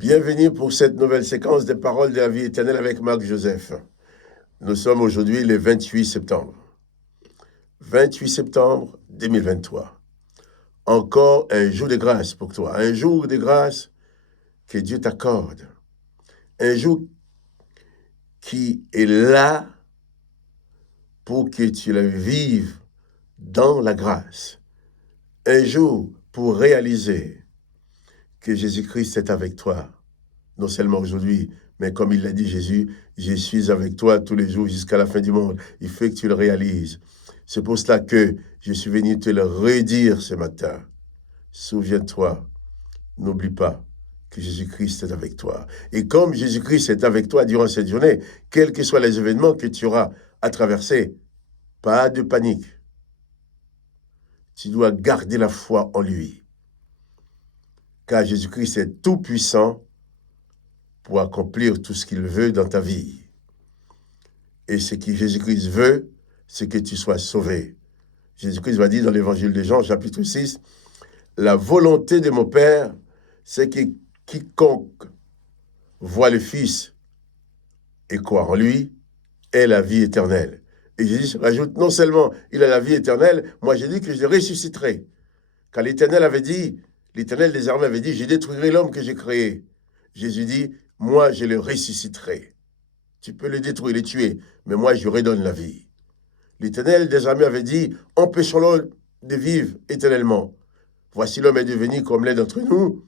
Bienvenue pour cette nouvelle séquence des paroles de la vie éternelle avec Marc Joseph. Nous sommes aujourd'hui le 28 septembre. 28 septembre 2023. Encore un jour de grâce pour toi. Un jour de grâce que Dieu t'accorde. Un jour qui est là pour que tu le vives dans la grâce. Un jour pour réaliser que Jésus-Christ est avec toi. Non seulement aujourd'hui, mais comme il l'a dit Jésus, je suis avec toi tous les jours jusqu'à la fin du monde. Il faut que tu le réalises. C'est pour cela que je suis venu te le redire ce matin. Souviens-toi, n'oublie pas que Jésus-Christ est avec toi. Et comme Jésus-Christ est avec toi durant cette journée, quels que soient les événements que tu auras à traverser, pas de panique. Tu dois garder la foi en lui. Car Jésus-Christ est tout puissant pour accomplir tout ce qu'il veut dans ta vie. Et ce que Jésus-Christ veut, c'est que tu sois sauvé. Jésus-Christ va dire dans l'évangile de Jean, chapitre 6, « La volonté de mon Père, c'est que quiconque voit le Fils et croit en lui, ait la vie éternelle. » Et Jésus rajoute, non seulement il a la vie éternelle, moi j'ai dit que je le ressusciterai. Quand l'Éternel avait dit, l'Éternel des armées avait dit, je détruirai l'homme que j'ai créé. Jésus dit, moi je le ressusciterai. Tu peux le détruire, le tuer, mais moi je redonne la vie. L'Éternel des armées avait dit, empêchons-le de vivre éternellement. Voici l'homme est devenu comme l'un d'entre nous.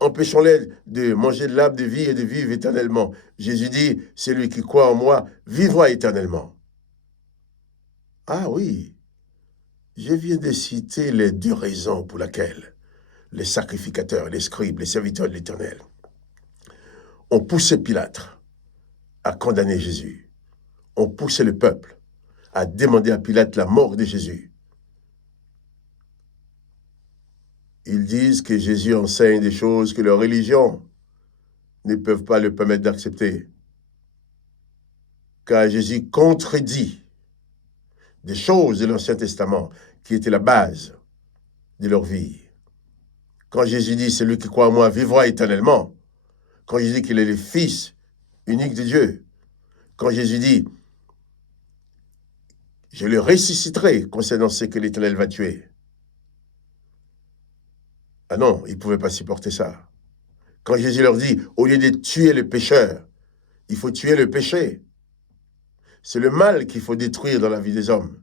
Empêchons-le de manger de l'arbre de vie et de vivre éternellement. Jésus dit, celui qui croit en moi vivra éternellement. Ah oui, je viens de citer les deux raisons pour lesquelles les sacrificateurs, les scribes, les serviteurs de l'Éternel ont poussé Pilate à condamner Jésus. Ont poussé le peuple à demander à Pilate la mort de Jésus. Ils disent que Jésus enseigne des choses que leur religion ne peuvent pas le permettre d'accepter. Car Jésus contredit des choses de l'Ancien Testament qui étaient la base de leur vie. Quand Jésus dit « Celui qui croit en moi vivra éternellement », quand Jésus dit qu'il est le Fils unique de Dieu, quand Jésus dit « Je le ressusciterai concernant ce que l'Éternel va tuer », ah non, ils ne pouvaient pas supporter ça. Quand Jésus leur dit, au lieu de tuer le pécheur, il faut tuer le péché. C'est le mal qu'il faut détruire dans la vie des hommes.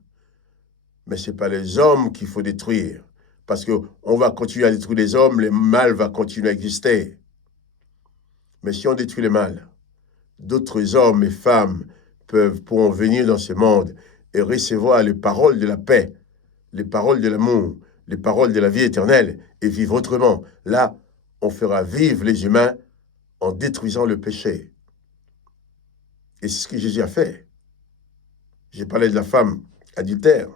Mais ce n'est pas les hommes qu'il faut détruire. Parce qu'on va continuer à détruire les hommes, le mal va continuer à exister. Mais si on détruit le mal, d'autres hommes et femmes pourront venir dans ce monde et recevoir les paroles de la paix, les paroles de l'amour, les paroles de la vie éternelle et vivre autrement. Là, on fera vivre les humains en détruisant le péché. Et c'est ce que Jésus a fait. J'ai parlé de la femme adultère.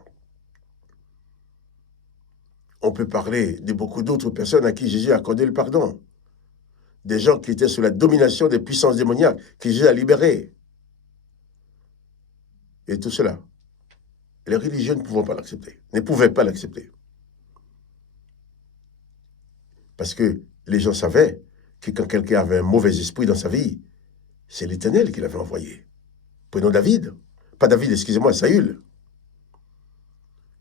On peut parler de beaucoup d'autres personnes à qui Jésus a accordé le pardon. Des gens qui étaient sous la domination des puissances démoniaques, que Jésus a libérés. Et tout cela, les religieux ne pouvaient pas l'accepter, ne pouvaient pas l'accepter. Parce que les gens savaient que quand quelqu'un avait un mauvais esprit dans sa vie, c'est l'Éternel qui l'avait envoyé. Prenons David. Pas David, excusez-moi, Saül.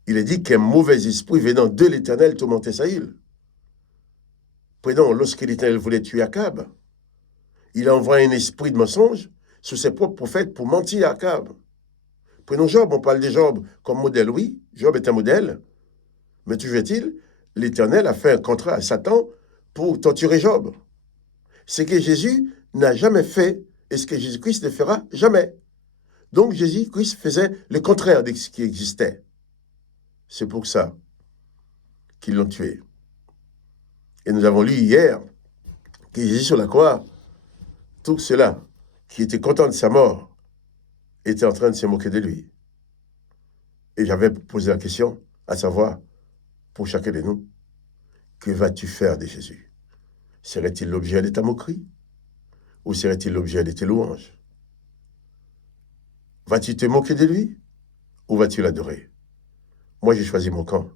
Il est dit qu'un mauvais esprit venant de l'Éternel tourmentait Saül. Prenons, lorsque l'Éternel voulait tuer Akab, il a envoyé un esprit de mensonge sur ses propres prophètes pour mentir à Akab. Prenons Job, on parle de Job comme modèle, oui, Job est un modèle, mais toujours est-il, l'Éternel a fait un contrat à Satan pour torturer Job. Ce que Jésus n'a jamais fait et ce que Jésus-Christ ne fera jamais. Donc Jésus-Christ faisait le contraire de ce qui existait. C'est pour ça qu'ils l'ont tué. Et nous avons lu hier que Jésus sur la croix, tout cela qui était content de sa mort, était en train de se moquer de lui. Et j'avais posé la question, à savoir, pour chacun de nous, que vas-tu faire de Jésus? Serait-il l'objet de ta moquerie? Ou serait-il l'objet de tes louanges? Vas-tu te moquer de lui? Ou vas-tu l'adorer? Moi, j'ai choisi mon camp.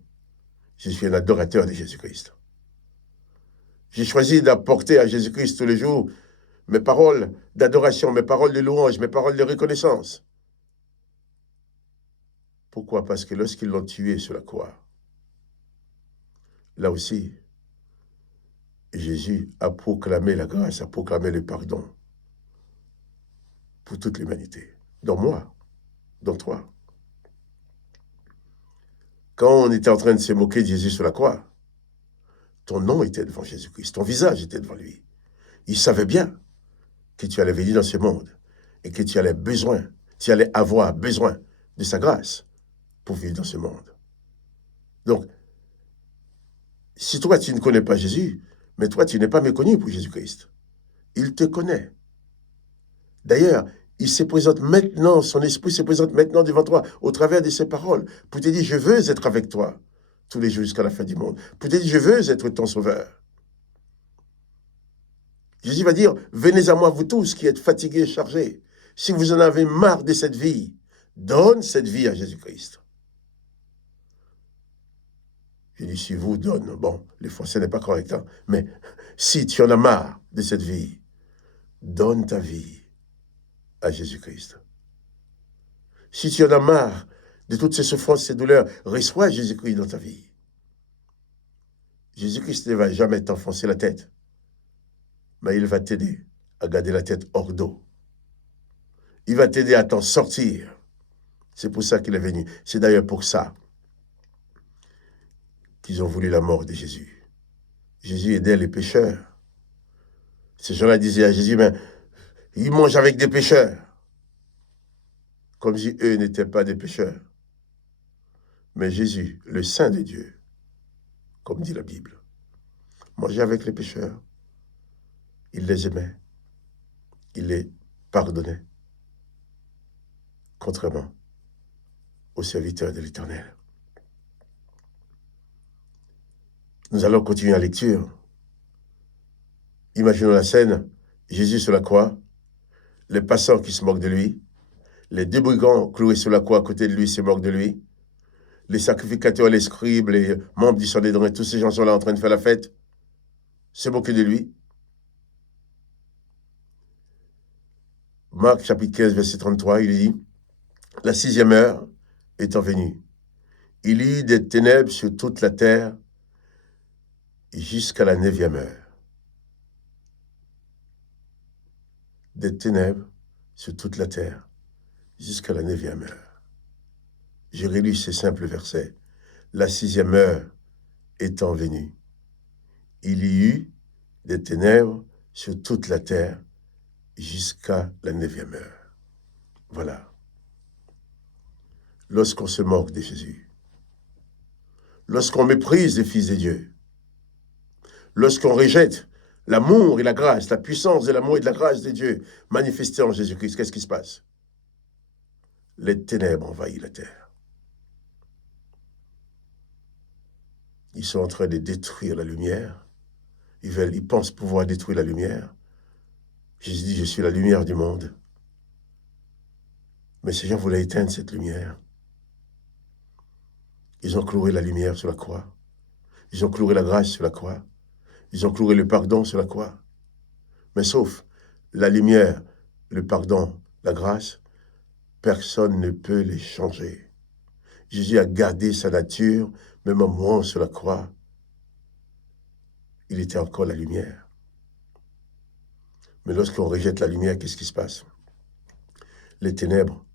Je suis un adorateur de Jésus-Christ. J'ai choisi d'apporter à Jésus-Christ tous les jours mes paroles d'adoration, mes paroles de louange, mes paroles de reconnaissance. Pourquoi? Parce que lorsqu'ils l'ont tué sur la croix, là aussi, Jésus a proclamé la grâce, a proclamé le pardon pour toute l'humanité, dans moi, dans toi. Quand on était en train de se moquer de Jésus sur la croix, ton nom était devant Jésus-Christ, ton visage était devant lui. Il savait bien que tu allais venir dans ce monde et que tu allais avoir besoin de sa grâce pour vivre dans ce monde. Donc, si toi, tu ne connais pas Jésus, mais toi, tu n'es pas méconnu pour Jésus-Christ. Il te connaît. D'ailleurs, il se présente maintenant, son esprit se présente maintenant devant toi au travers de ses paroles pour te dire, je veux être avec toi tous les jours jusqu'à la fin du monde. Pour te dire, je veux être ton sauveur. Jésus va dire, venez à moi vous tous qui êtes fatigués et chargés. Si vous en avez marre de cette vie, donne cette vie à Jésus-Christ. Je dis, si vous donne, bon, les français n'est pas correct, hein, mais si tu en as marre de cette vie, donne ta vie à Jésus-Christ. Si tu en as marre de toutes ces souffrances, ces douleurs, reçois Jésus-Christ dans ta vie. Jésus-Christ ne va jamais t'enfoncer la tête, mais il va t'aider à garder la tête hors d'eau. Il va t'aider à t'en sortir. C'est pour ça qu'il est venu. C'est d'ailleurs pour ça qu'ils ont voulu la mort de Jésus. Jésus aidait les pécheurs. Ces gens-là disaient à Jésus, mais il mange avec des pécheurs. Comme si eux n'étaient pas des pécheurs. Mais Jésus, le Saint de Dieu, comme dit la Bible, mangeait avec les pécheurs. Il les aimait. Il les pardonnait. Contrairement aux serviteurs de l'Éternel. Nous allons continuer la lecture. Imaginons la scène, Jésus sur la croix, les passants qui se moquent de lui, les deux brigands cloués sur la croix à côté de lui se moquent de lui, les sacrificateurs, les scribes, les membres du Sanhédrin, tous ces gens sont là en train de faire la fête, se moquer de lui. Marc chapitre 15, verset 33, il dit, la 6e heure étant venue, il y eut des ténèbres sur toute la terre jusqu'à la 9e heure. Des ténèbres sur toute la terre jusqu'à la 9e heure. Je relis ces simples versets. La 6e heure étant venue, il y eut des ténèbres sur toute la terre jusqu'à la 9e heure. Voilà. Lorsqu'on se moque de Jésus, lorsqu'on méprise les fils de Dieu, lorsqu'on rejette l'amour et la grâce, la puissance de l'amour et de la grâce de Dieu manifestée en Jésus-Christ, qu'est-ce qui se passe? Les ténèbres envahissent la terre. Ils sont en train de détruire la lumière. Ils pensent pouvoir détruire la lumière. Jésus dit, je suis la lumière du monde. Mais ces gens voulaient éteindre cette lumière. Ils ont cloué la lumière sur la croix. Ils ont cloué la grâce sur la croix. Ils ont cloué le pardon sur la croix. Mais sauf la lumière, le pardon, la grâce, personne ne peut les changer. Jésus a gardé sa nature, même en mourant sur la croix. Il était encore la lumière. Mais lorsqu'on rejette la lumière, qu'est-ce qui se passe? Les ténèbres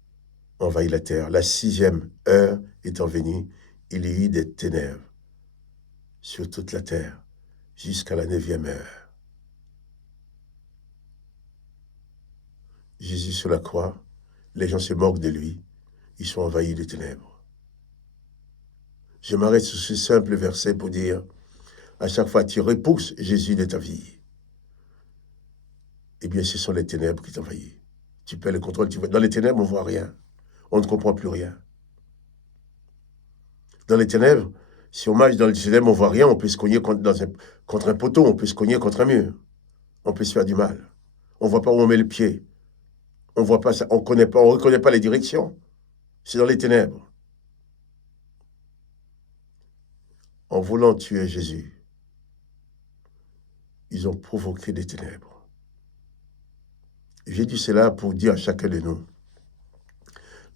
envahissent la terre. La 6e heure étant venue, il y eut des ténèbres sur toute la terre jusqu'à la 9e heure. Jésus sur la croix, les gens se moquent de lui, ils sont envahis de ténèbres. Je m'arrête sur ce simple verset pour dire, à chaque fois tu repousses Jésus de ta vie, eh bien ce sont les ténèbres qui t'envahissent. Tu perds le contrôle, dans les ténèbres on ne voit rien, on ne comprend plus rien. Dans les ténèbres, si on marche dans les ténèbres, on ne voit rien, on peut se cogner contre un poteau, on peut se cogner contre un mur, on peut se faire du mal. On ne voit pas où on met le pied, on voit pas ça, on ne reconnaît pas les directions. C'est dans les ténèbres. En voulant tuer Jésus, ils ont provoqué des ténèbres. J'ai dit cela pour dire à chacun de nous,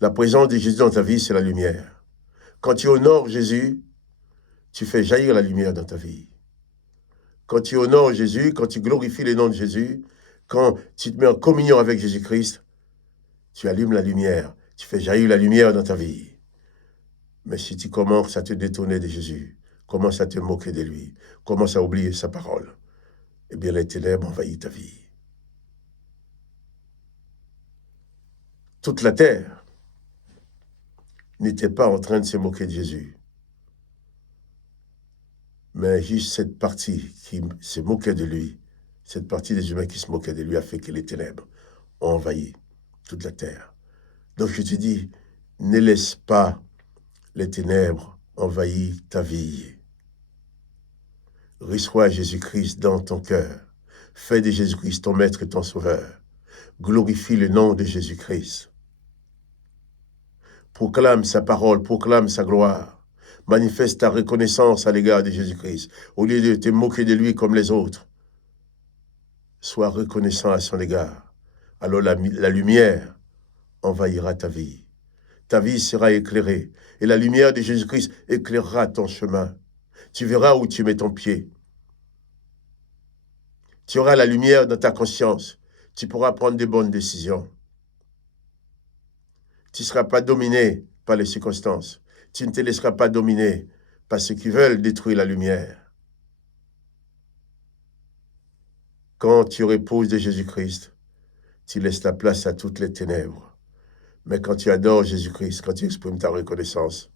la présence de Jésus dans ta vie, c'est la lumière. Quand tu honores Jésus, tu fais jaillir la lumière dans ta vie. Quand tu honores Jésus, quand tu glorifies le nom de Jésus, quand tu te mets en communion avec Jésus-Christ, tu allumes la lumière, tu fais jaillir la lumière dans ta vie. Mais si tu commences à te détourner de Jésus, commences à te moquer de lui, commences à oublier sa parole, eh bien les ténèbres envahissent ta vie. Toute la terre n'était pas en train de se moquer de Jésus. Mais juste cette partie qui se moquait de lui, cette partie des humains qui se moquaient de lui a fait que les ténèbres ont envahi toute la terre. Donc je te dis, ne laisse pas les ténèbres envahir ta vie. Reçois Jésus-Christ dans ton cœur. Fais de Jésus-Christ ton maître et ton sauveur. Glorifie le nom de Jésus-Christ. Proclame sa parole, proclame sa gloire. Manifeste ta reconnaissance à l'égard de Jésus-Christ. Au lieu de te moquer de lui comme les autres, sois reconnaissant à son égard. Alors la lumière envahira ta vie. Ta vie sera éclairée et la lumière de Jésus-Christ éclairera ton chemin. Tu verras où tu mets ton pied. Tu auras la lumière dans ta conscience. Tu pourras prendre de bonnes décisions. Tu ne seras pas dominé par les circonstances. Tu ne te laisseras pas dominer par ceux qui veulent détruire la lumière. Quand tu reposes de Jésus-Christ, tu laisses la place à toutes les ténèbres. Mais quand tu adores Jésus-Christ, quand tu exprimes ta reconnaissance,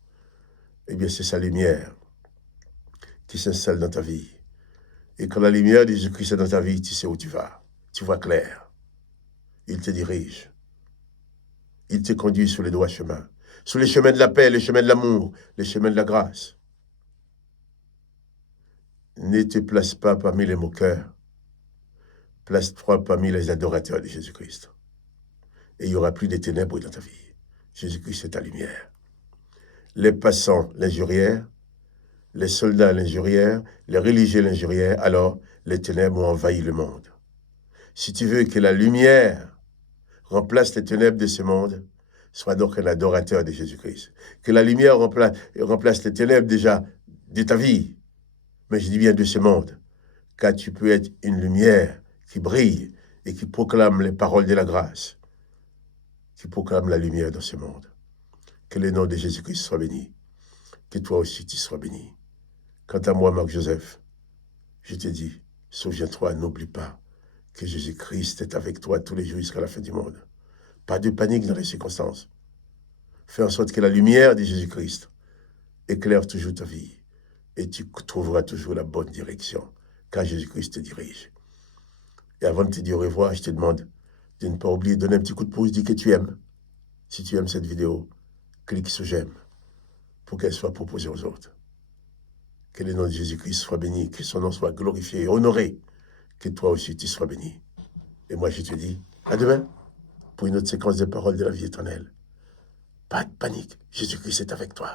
eh bien c'est sa lumière qui s'installe dans ta vie. Et quand la lumière de Jésus-Christ est dans ta vie, tu sais où tu vas. Tu vois clair. Il te dirige. Il te conduit sur les droits chemins. Sur les chemins de la paix, les chemins de l'amour, les chemins de la grâce. Ne te place pas parmi les moqueurs. Place-toi parmi les adorateurs de Jésus-Christ. Et il n'y aura plus de ténèbres dans ta vie. Jésus-Christ est ta lumière. Les passants l'injurièrent, les soldats l'injurièrent, les religieux l'injurièrent, alors les ténèbres ont envahi le monde. Si tu veux que la lumière remplace les ténèbres de ce monde, sois donc un adorateur de Jésus-Christ. Que la lumière remplace les ténèbres déjà de ta vie, mais je dis bien de ce monde, car tu peux être une lumière qui brille et qui proclame les paroles de la grâce, qui proclame la lumière dans ce monde. Que le nom de Jésus-Christ soit béni, que toi aussi tu sois béni. Quant à moi, Marc-Joseph, je te dis, souviens-toi, n'oublie pas que Jésus-Christ est avec toi tous les jours jusqu'à la fin du monde. Pas de panique dans les circonstances. Fais en sorte que la lumière de Jésus-Christ éclaire toujours ta vie et tu trouveras toujours la bonne direction, car Jésus-Christ te dirige. Et avant de te dire au revoir, je te demande de ne pas oublier de donner un petit coup de pouce, dis que tu aimes. Si tu aimes cette vidéo, clique sur j'aime pour qu'elle soit proposée aux autres. Que le nom de Jésus-Christ soit béni, que son nom soit glorifié et honoré, que toi aussi tu sois béni. Et moi je te dis, à demain, pour une autre séquence de paroles de la vie éternelle. Pas de panique, Jésus-Christ est avec toi.